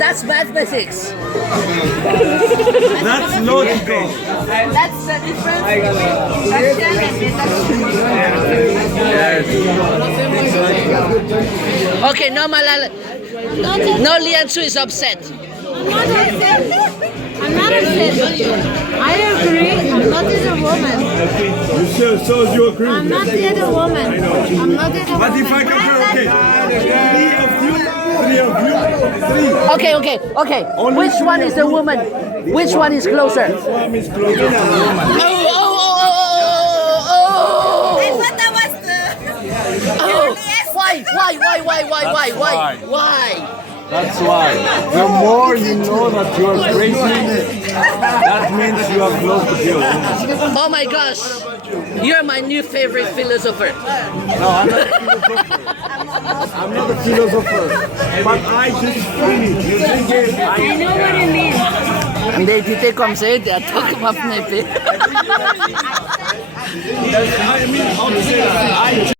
That's mathematics. That's logical. That's the difference between induction and deduction. Okay, no Malala. No, Lian Su is upset. I'm not upset. I'm not upset. I agree. I'm not the other woman. You sure? So you agree? I'm not the other woman. I'm not the other But woman. if I compare, okay, three of you. Okay. Only Which one is the woman? Which one is closer? One is closer to the woman. Oh! I thought that was the Why? Why? That's why. The more you know that you are crazy, that means you are close to the woman. Oh my gosh! You're my new favorite philosopher. No, I'm not a philosopher. But I just feel it. You think it? I know what you mean. Hindi, dito comme ça, they are talking about I mean, how to say that?